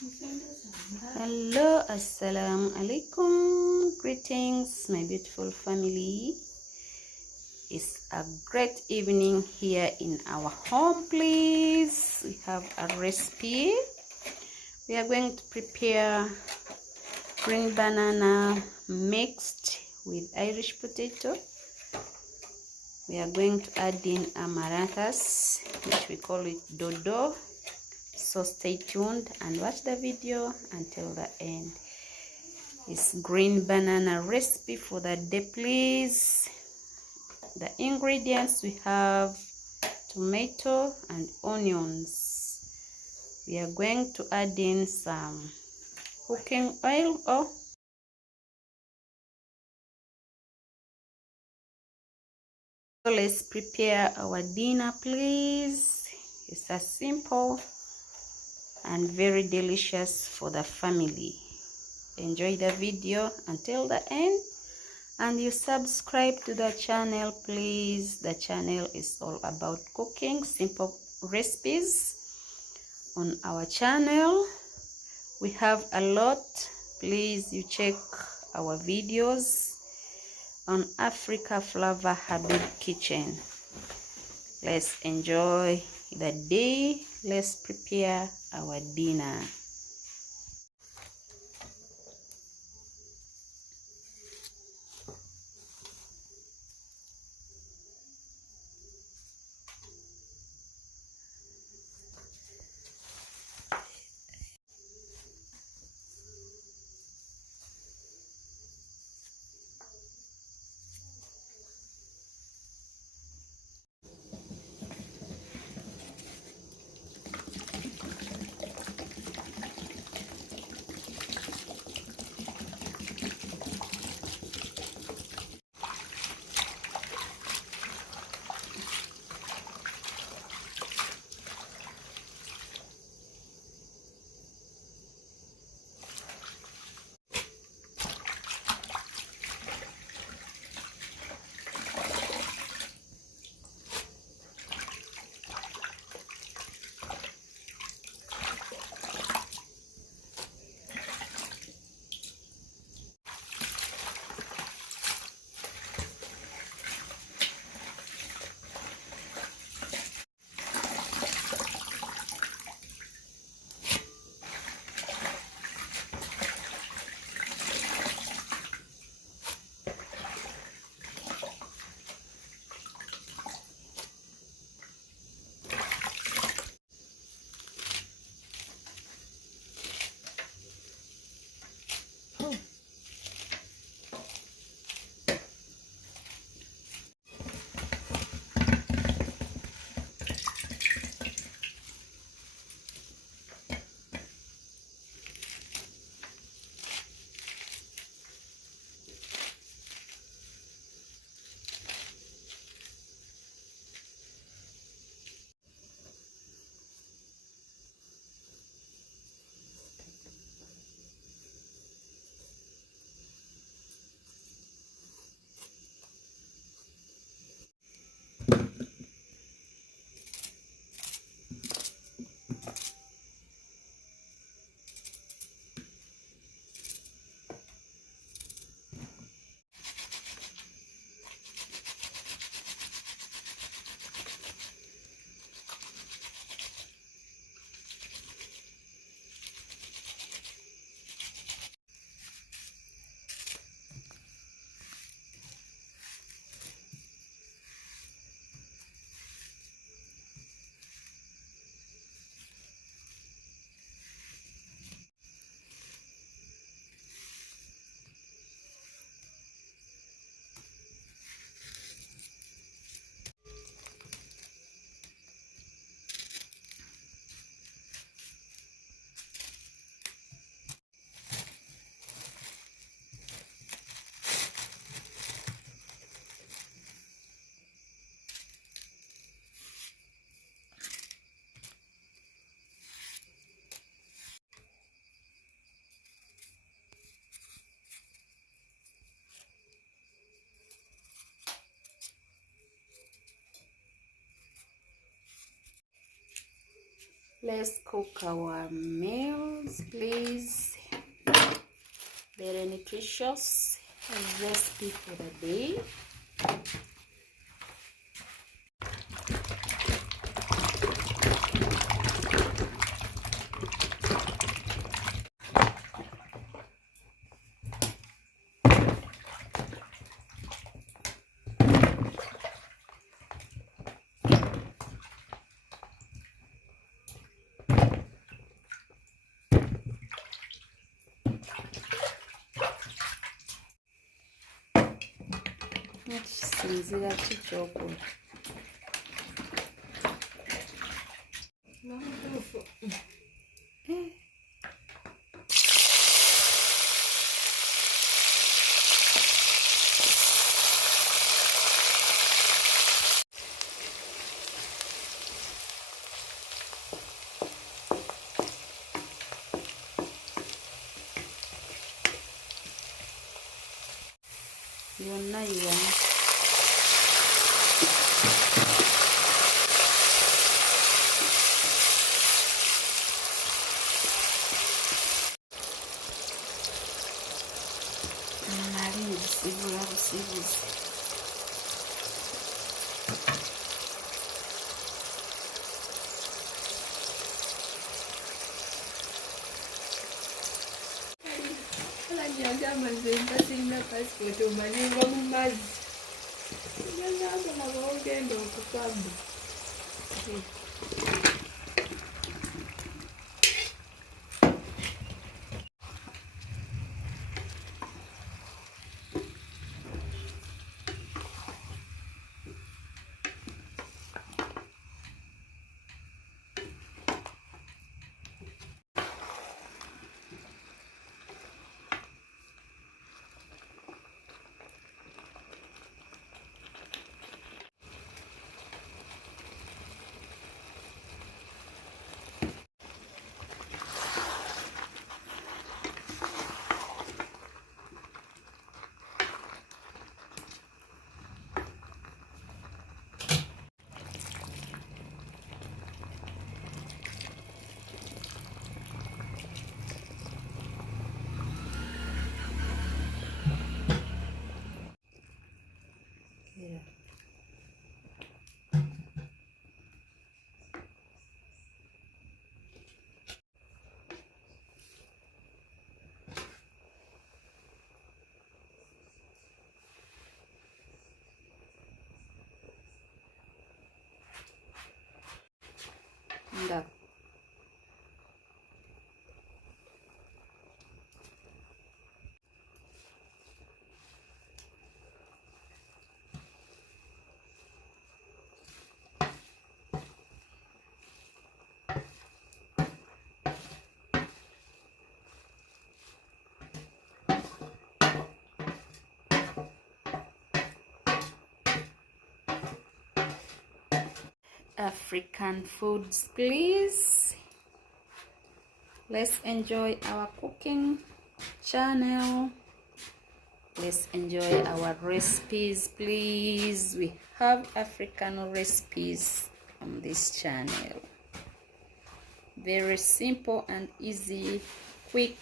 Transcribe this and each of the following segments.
Hello, assalamu alaikum. Greetings, my beautiful family. It's a great evening here in our home. Please, we have a recipe. We are going to prepare green banana mixed with Irish potato. We are going to add in amaranthus, which we call it dodo. So stay tuned and watch the video until the end. It's green banana recipe for the day, please. The ingredients: we have tomato and onions. We are going to add in some cooking oil. So let's prepare our dinner, please. It's a simple and very delicious for the family. Enjoy the video until the end, and you subscribe to the channel, please. The channel is all about cooking, simple recipes. On our channel we have a lot. Please, you check our videos on Africaflavahabibk kitchen. Let's enjoy the day. Let's prepare our dinner. Let's cook our meals, please. Very nutritious recipe for the day. Sinzira kichokola. Yonna yiwamu. Nali ngisibula busibuzi. Amazemba sirina passport omanenga mu mazzi naba ogenda okukamba. Nda. African foods, please. Let's enjoy our cooking channel. Let's enjoy our recipes, please. We have African recipes on this channel. Very simple and easy, quick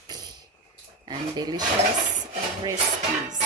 and delicious recipes.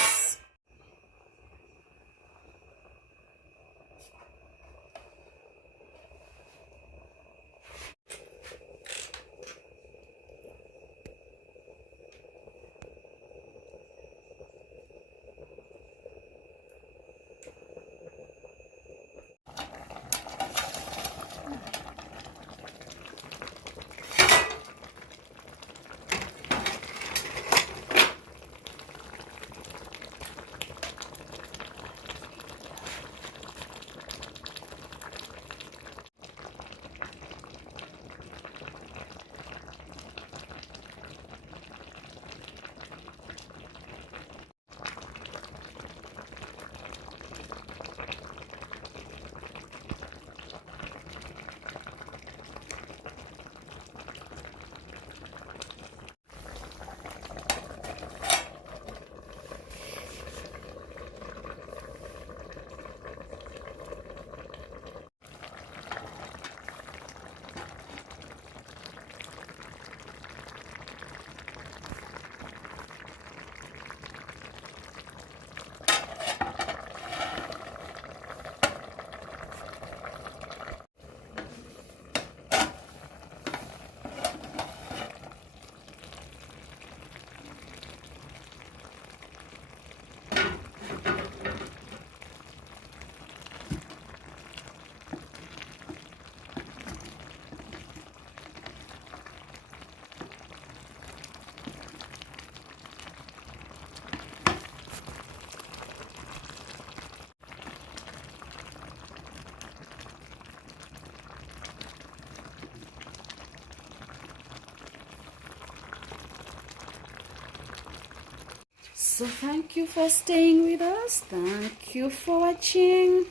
So thank you for staying with us. Thank you for watching.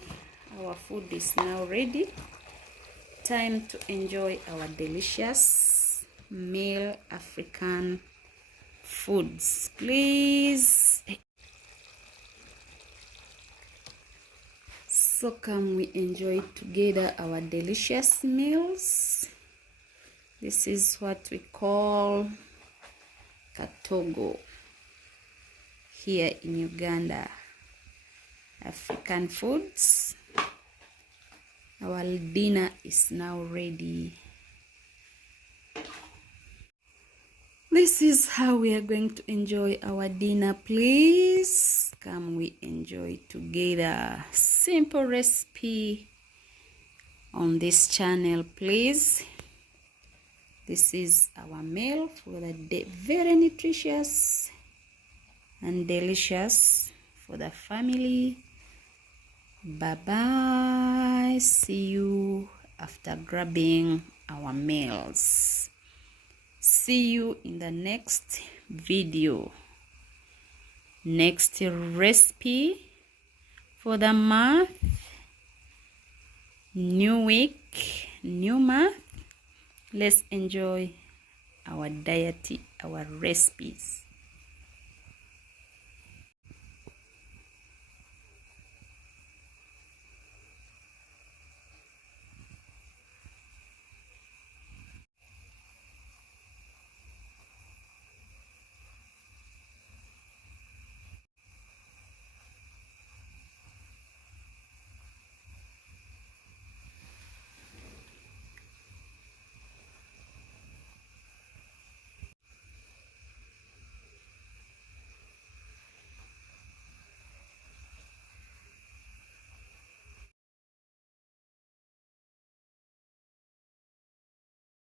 Our food is now ready. Time to enjoy our delicious meal African foods, please. So come we enjoy together our delicious meals. This is what we call katogo here in Uganda. African foods. Our dinner is now ready. This is how we are going to enjoy our dinner, please. Come we enjoy together. Simple recipe on this channel, please. This is our meal for the day. Very nutritious and delicious for the family. Bye bye. See you after grabbing our meals. See you in the next video. Next recipe for the month. New week, new month. Let's enjoy our diet, our recipes.